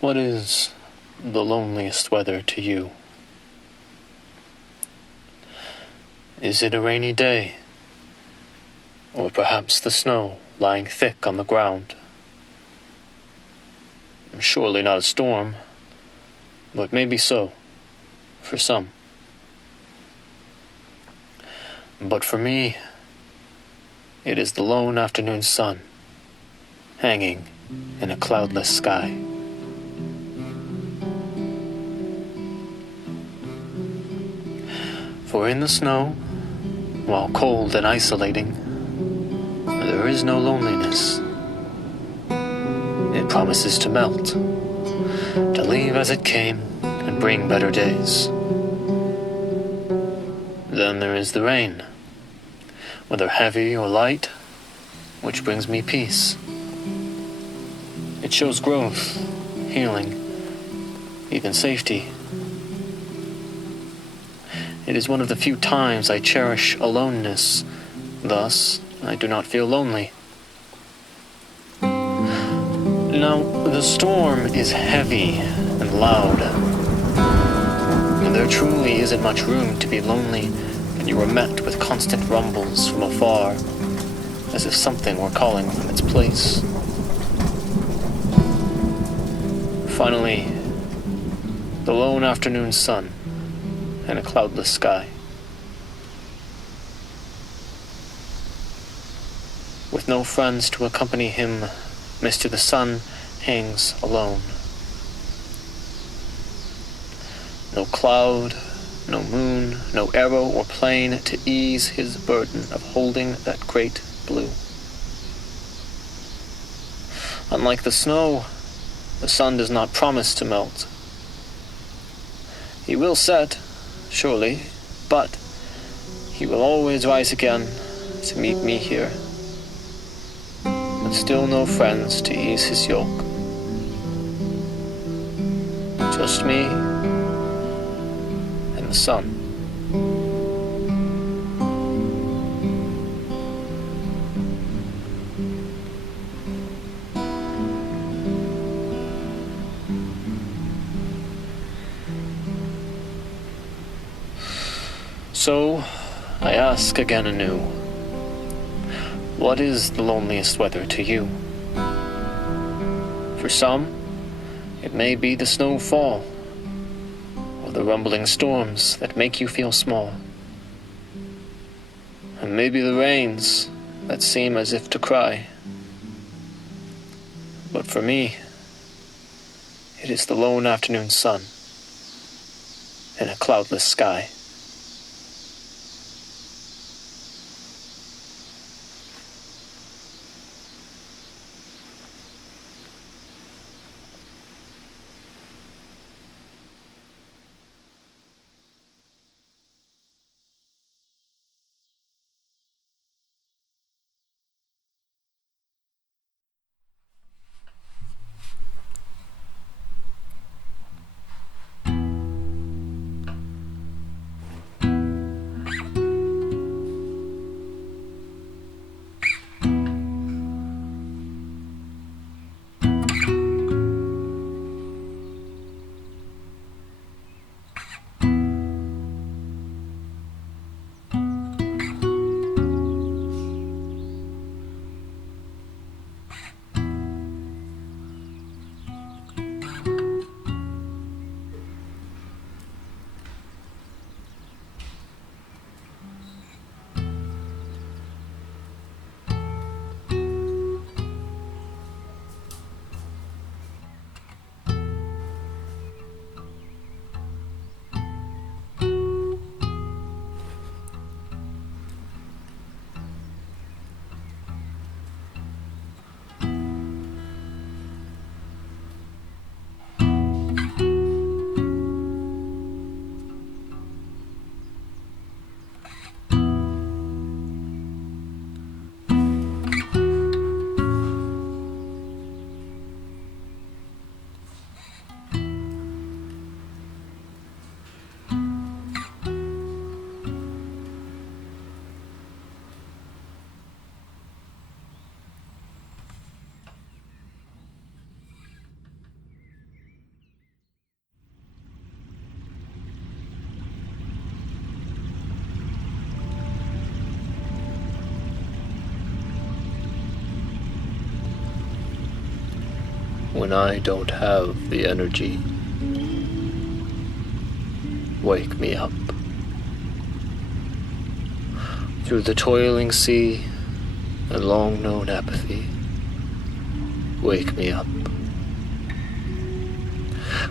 What is the loneliest weather to you? Is it a rainy day? Or perhaps the snow lying thick on the ground? Surely not a storm, but maybe so, for some. But for me, it is the lone afternoon sun, hanging in a cloudless sky. For in the snow, while cold and isolating, there is no loneliness. It promises to melt, to leave as it came and bring better days. Then there is the rain, whether heavy or light, which brings me peace. It shows growth, healing, even safety. It is one of the few times I cherish aloneness, thus I do not feel lonely. Now, the storm is heavy and loud, and there truly isn't much room to be lonely when you are met with constant rumbles from afar, as if something were calling from its place. Finally, the lone afternoon sun and a cloudless sky. With no friends to accompany him, Mr. the Sun hangs alone. No cloud, no moon, no arrow or plane to ease his burden of holding that great blue. Unlike the snow, the sun does not promise to melt. He will set, surely, but he will always rise again to meet me here. But still no friends to ease his yoke. Just me and the sun. So, I ask again anew, what is the loneliest weather to you? For some, it may be the snowfall, or the rumbling storms that make you feel small. And maybe the rains that seem as if to cry. But for me, it is the lone afternoon sun in a cloudless sky. When I don't have the energy, wake me up. Through the toiling sea and long-known apathy, wake me up.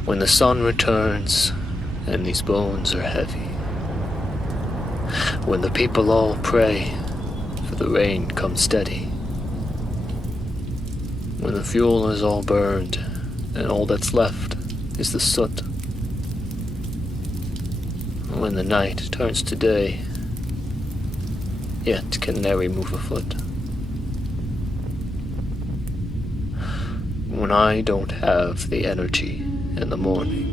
When the sun returns and these bones are heavy, when the people all pray for the rain come steady, when the fuel is all burned and all that's left is the soot, when the night turns to day, yet can nary move a foot. When I don't have the energy in the morning,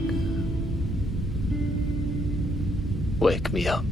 wake me up.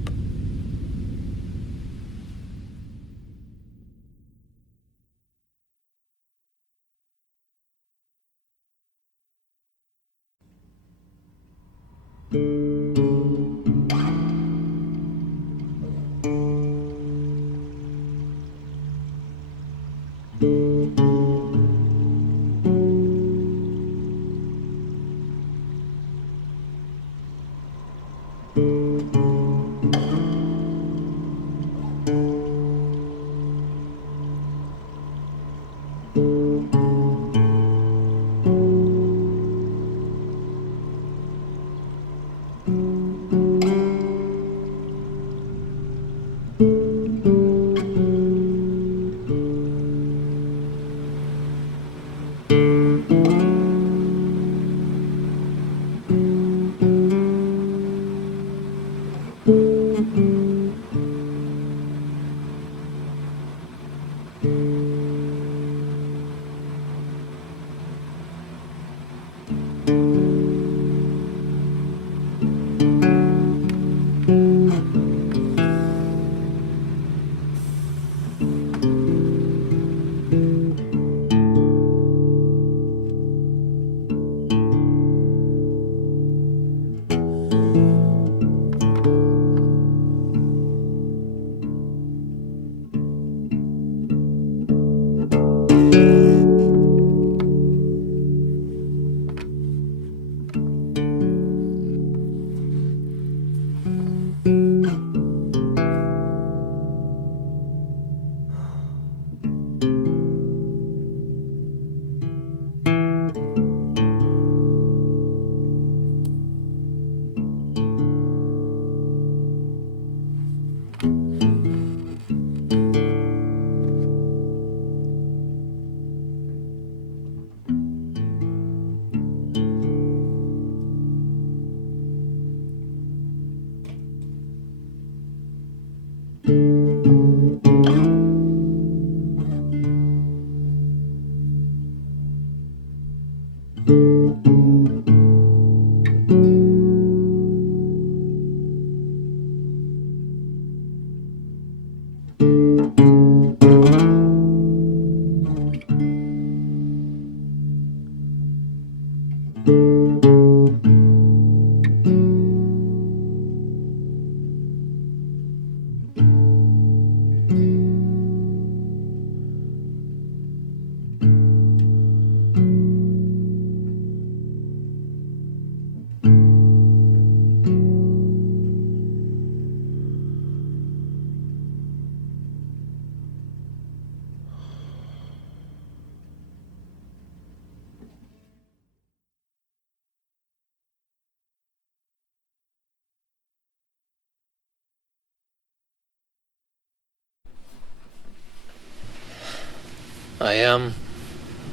I am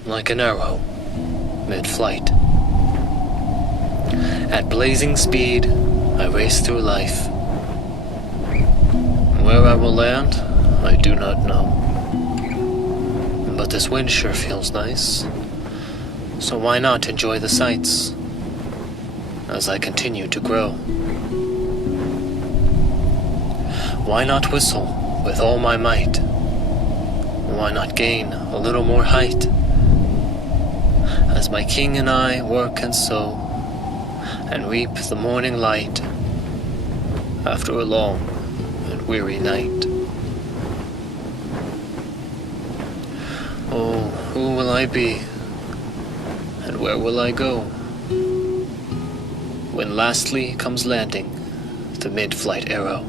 like an arrow, mid-flight. At blazing speed, I race through life. Where I will land, I do not know. But this wind sure feels nice, so why not enjoy the sights as I continue to grow? Why not whistle with all my might? Why not gain a little more height? As my king and I work and sow, and reap the morning light, after a long and weary night. Oh, who will I be And where will I go? When lastly comes landing the mid-flight arrow.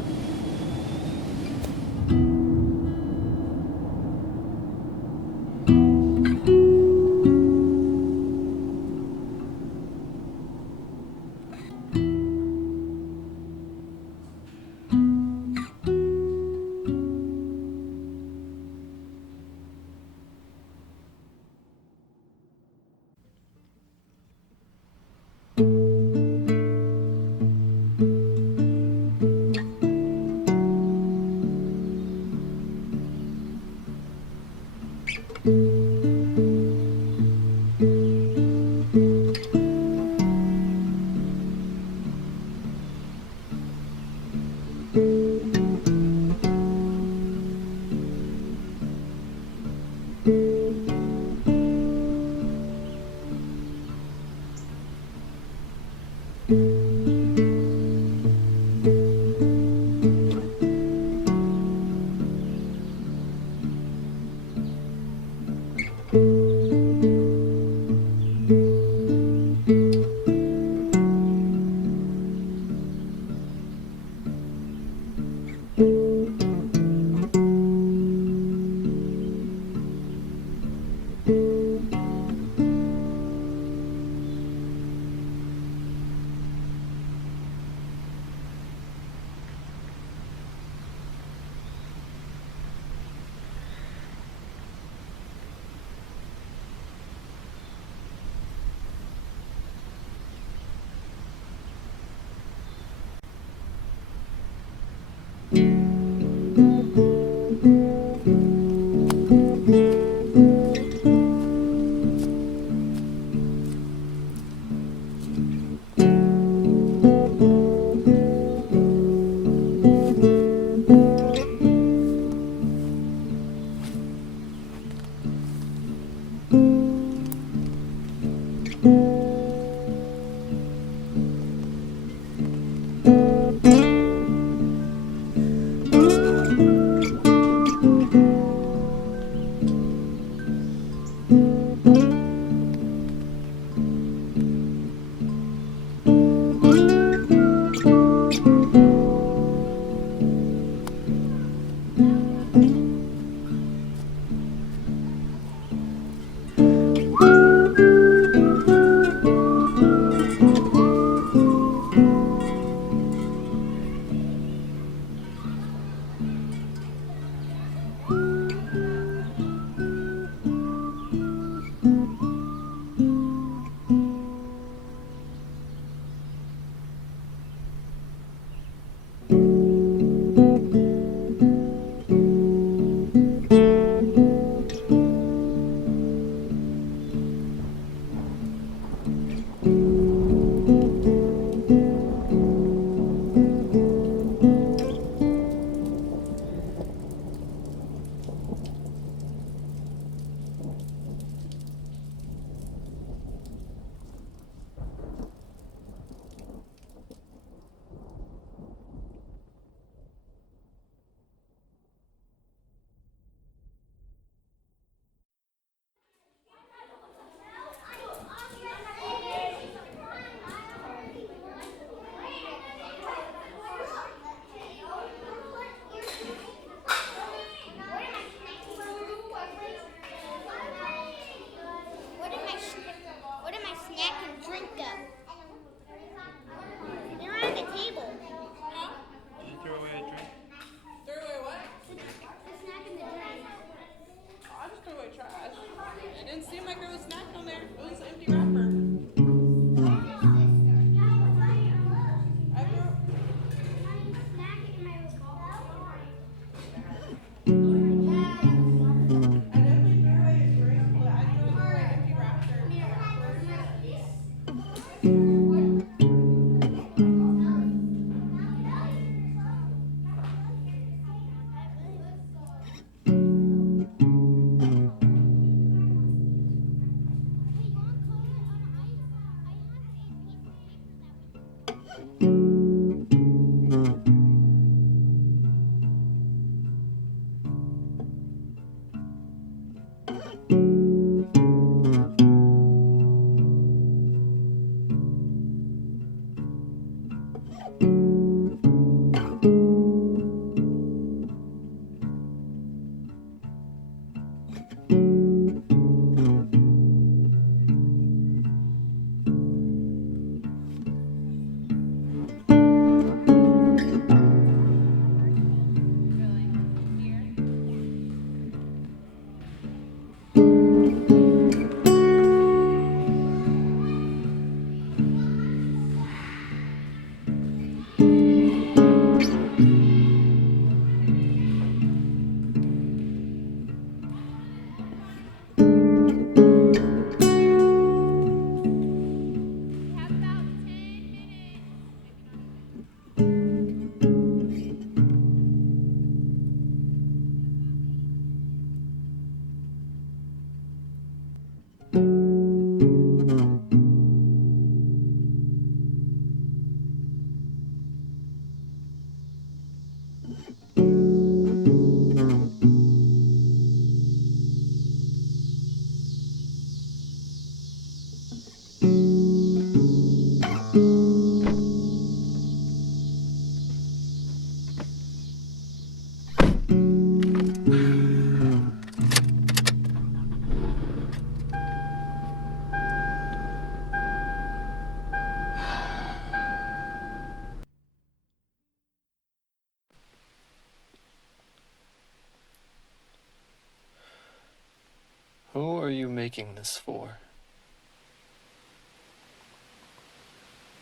are you making this for?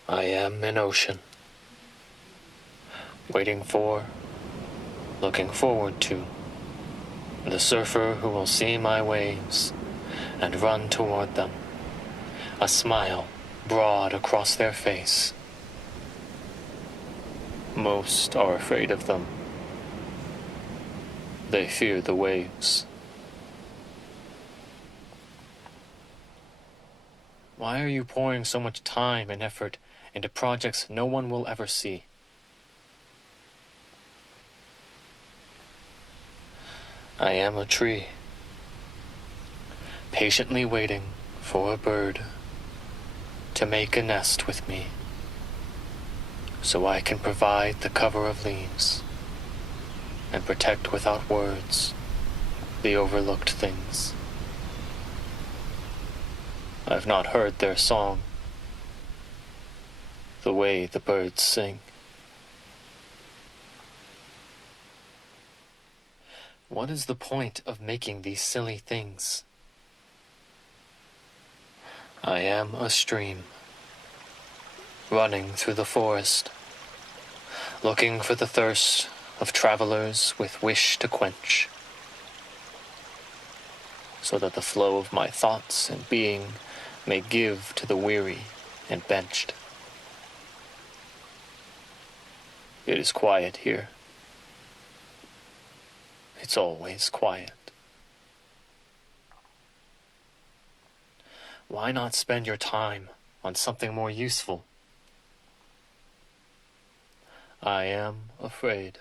I am an ocean, waiting for, looking forward to, the surfer who will see my waves and run toward them, a smile broad across their face. Most are afraid of them. They fear the waves. Why are you pouring so much time and effort into projects no one will ever see? I am a tree, patiently waiting for a bird to make a nest with me, so I can provide the cover of leaves and protect without words the overlooked things. I've not heard their song, the way the birds sing. What is the point of making these silly things? I am a stream, running through the forest, looking for the thirst of travelers with wish to quench, so that the flow of my thoughts and being may give to the weary and benched. It is quiet here. It's always quiet. Why not spend your time on something more useful? I am afraid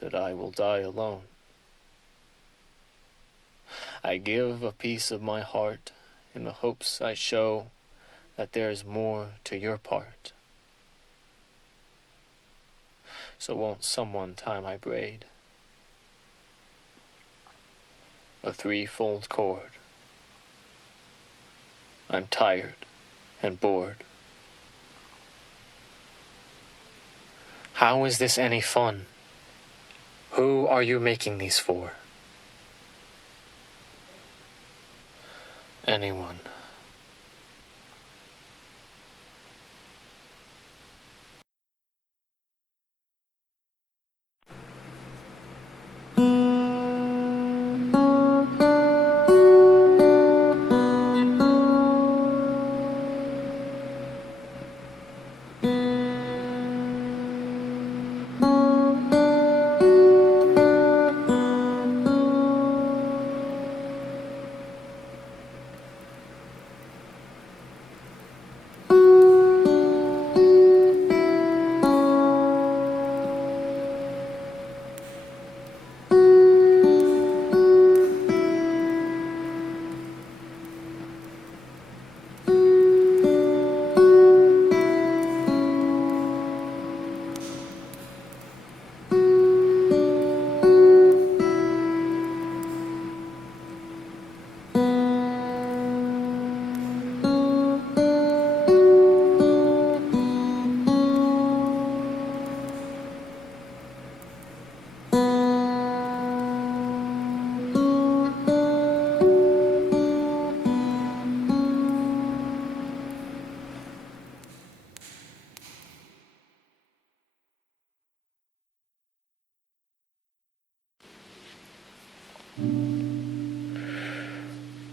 that I will die alone. I give a piece of my heart in the hopes I show that there is more to your part. So won't someone tie my braid? A threefold cord. I'm tired and bored. How is this any fun? Who are you making these for? Anyone.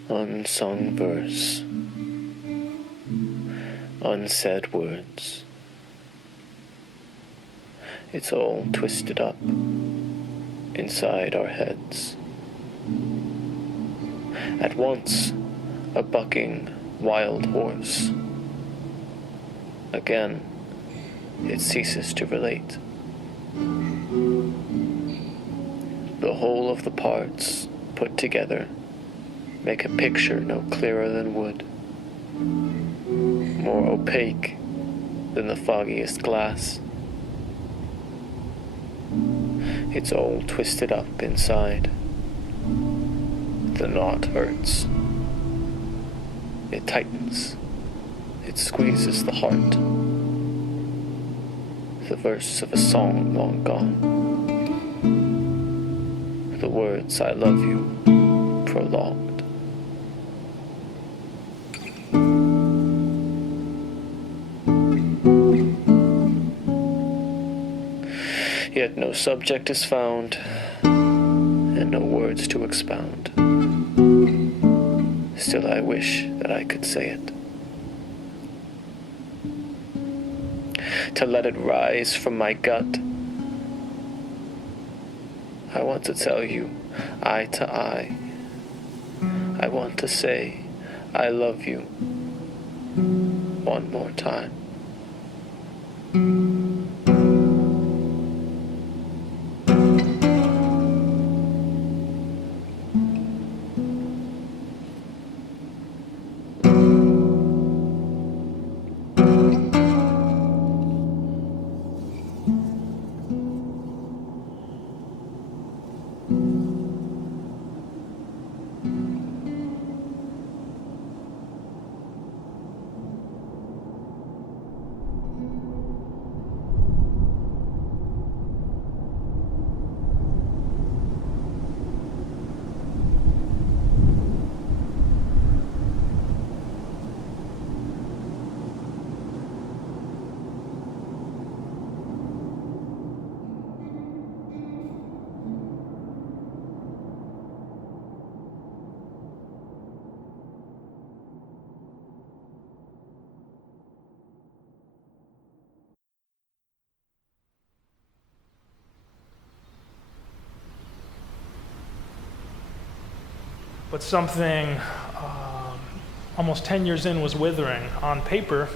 Unsung verse, unsaid words. It's all twisted up inside our heads. At once, a bucking wild horse. Again, it ceases to relate. The whole of the parts put together make a picture no clearer than wood, more opaque than the foggiest glass. It's all twisted up inside. The knot hurts. It tightens. It squeezes the heart. The verse of a song long gone. The words, I love you, prolonged. Yet no subject is found, and no words to expound. Still I wish that I could say it. To let it rise from my gut. I want to tell you, eye to eye. I want to say, I love you, one more time. But something almost 10 years in was withering. On paper,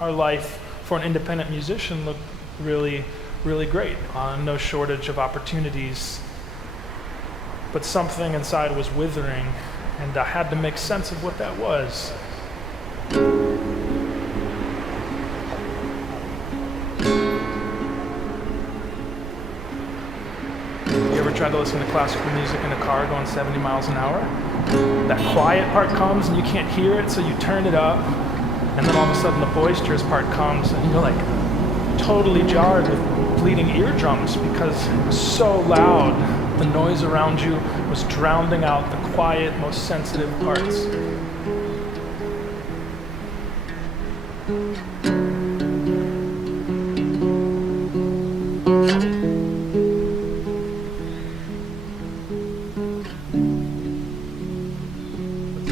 our life for an independent musician looked really, really great. No shortage of opportunities. But something inside was withering, and I had to make sense of what that was. Tried to listen to classical music in a car going 70 miles an hour. That quiet part comes and you can't hear it, so you turn it up, and then all of a sudden the boisterous part comes and you're like totally jarred with bleeding eardrums because it was so loud. The noise around you was drowning out the quiet, most sensitive parts.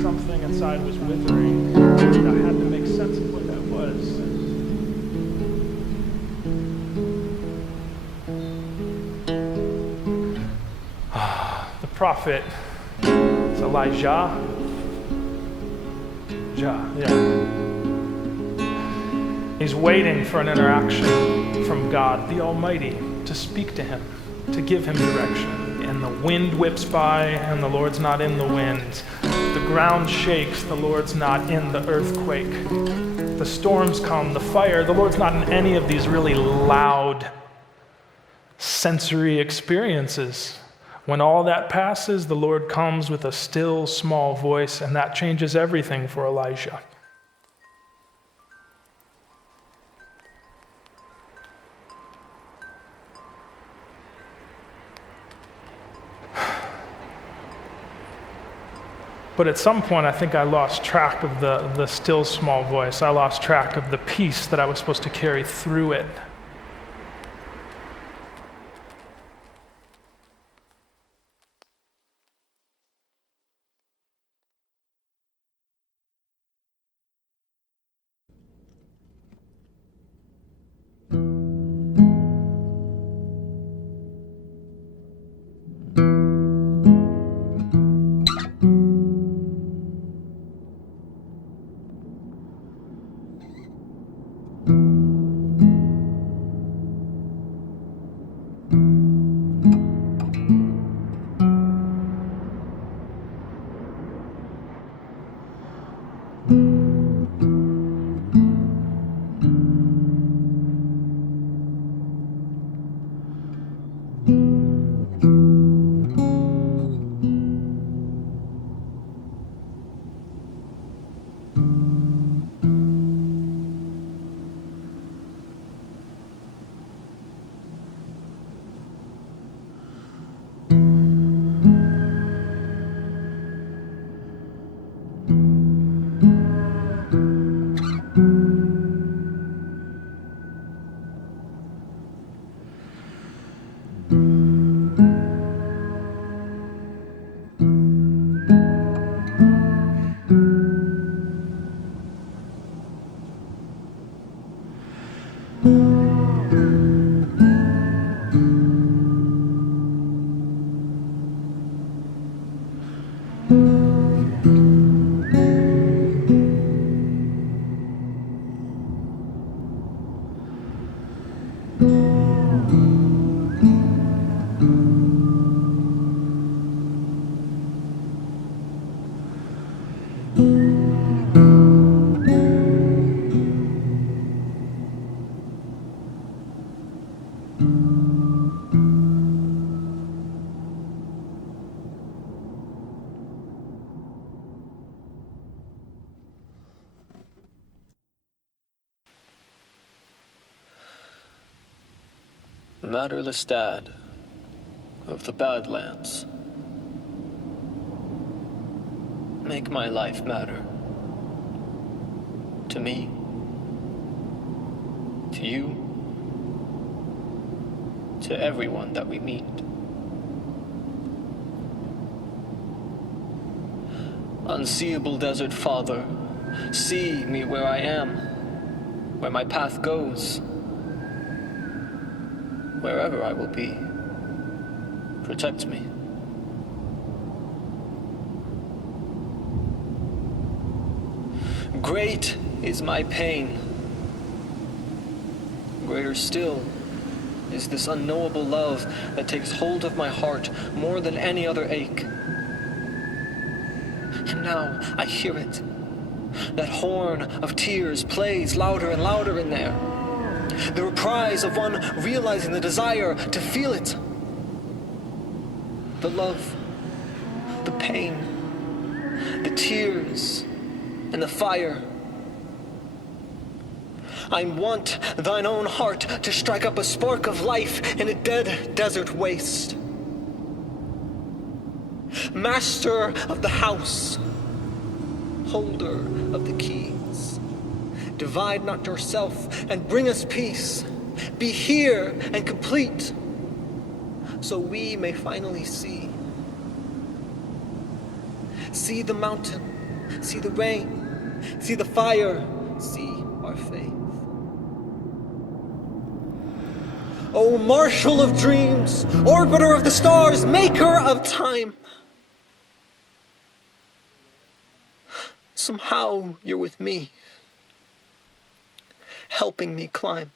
Something inside was withering, and I had to make sense of what that was. The prophet is Elijah. He's waiting for an interaction from God, the Almighty, to speak to him, to give him direction. And the wind whips by, and the Lord's not in the wind. The ground shakes, the Lord's not in the earthquake. The storms come, the fire, the Lord's not in any of these really loud sensory experiences. When all that passes, the Lord comes with a still, small voice, and that changes everything for Elijah. But at some point, I think I lost track of the still small voice. I lost track of the peace that I was supposed to carry through it. matterless dad of the Badlands. Make my life matter. To me, to you, to everyone that we meet. Unseeable desert father, see me where I am, where my path goes, wherever I will be. Protect me. Great is my pain. Greater still is this unknowable love that takes hold of my heart more than any other ache. And now I hear it. That horn of tears plays louder and louder in there. The reprise of one realizing the desire to feel it. The love, the pain, the tears, and the fire. I want thine own heart to strike up a spark of life in a dead desert waste. Master of the house, holder of the keys, divide not yourself and bring us peace. Be here and complete, so we may finally see. See the mountain, see the rain, see the fire, see our faith. O marshal of dreams, orbiter of the stars, maker of time. Somehow you're with me, helping me climb.